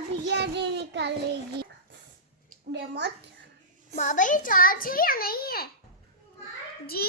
अब ये निकालेगी रिमोट। बाबा ये चार्ज है या नहीं है जी?